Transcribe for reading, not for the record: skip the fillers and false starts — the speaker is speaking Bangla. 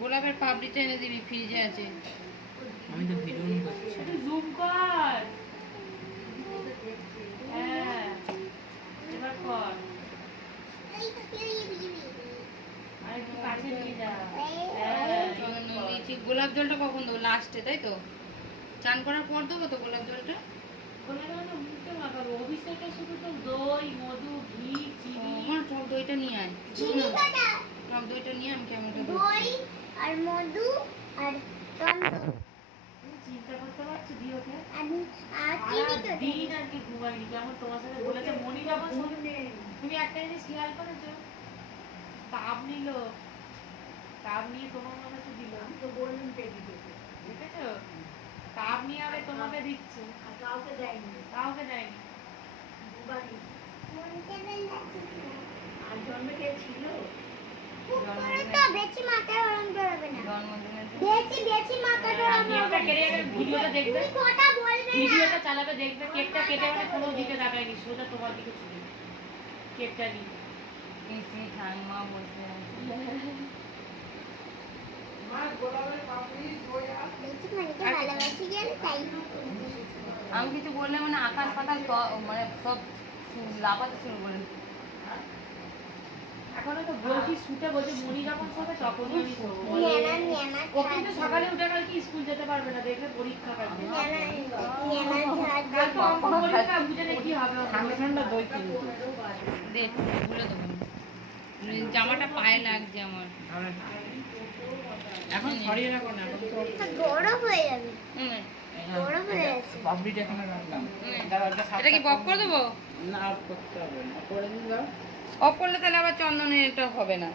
গোলাপের পাপড়িটা এনে দিবি, ফ্রিজে আছে। আমি তো ভিডিও করছি। জুম কর। হ্যাঁ এবার কর। আর একটু কাছে নিয়ে যা। হ্যাঁ গোলাপ জলটা কখন দেবো? লাস্টে, তাই তো? চান করার পর দেবো তো গোলাপ জলটা? গোলাপ জলটা মুখে মাখাবো। অভিষেকটা শুধু তো দই, মধু, ঘি, চিনি। আমার টক দইটা নিয়ে আয়। টক দইটা নিয়ে আমি কেমন দই আর মধু আর চিন্তা করতে পারছো দিওকে? আমি আর চিনি তো দিন আর কি ঘুমাইনি। যেমন তোমার সাথে বলেছে মনি যখন তুমি একটা জিনিস খেয়াল করেছো? তাপ নিল, তাপ নিয়ে তোমার মনে হচ্ছে দিল। তো বললেন দেখেছো? তাপ নিয়ে আগে তোমাকে দিচ্ছে, কাউকে দেয়নি। কাউকে দেয়নি। আর জন্মে কে ছিল? বেশি মাথা গরম করবে না। জন্মদিনের বেশি মাথা গরম কেকটা কেটে ভিডিওটা দেখবে, কথা বলবে না। ভিডিওটা চালাবে দেখবে। কেকটা কেটে মানে কোনো দিকে তাকায়নি, সোজা তোমার দিকে ছিল কেকটা নিয়ে। পিসি ঠাম্মা বসে আছে। বেশি মানিকে ভালোবাসি গেলে তাই। আমি কিছু বললে মানে আকাশ পাতাল মানে সব লাফাতে শুরু করে। এখনো তো বলছি শুতে বলছে মনি যখন শোবে তখনই আমি শোবো। নেনা ও কিন্তু সকালে উঠে কাল কি স্কুল যেতে পারবে না, দেখবে পরীক্ষা কাটবে। কালকে অঙ্ক পরীক্ষা, বুঝে নে কি হবে। ঠান্ডা ঠান্ডা দই কিনবো। দেখ ভুলে দেবো না। জামাটা পায়ে লাগছে আমার। এখন ছড়িয়ে রাখো না, এখন তো বড় হয়ে যাবে। হুম। বড় হয়ে যাচ্ছে। পাপড়িটা এখানে রাখলাম। এটা কি পপ করে দেবো? না, অফ করতে হবে না, করে দিন দাও। অফ করলে তাহলে আবার চন্দনের এটা হবে না।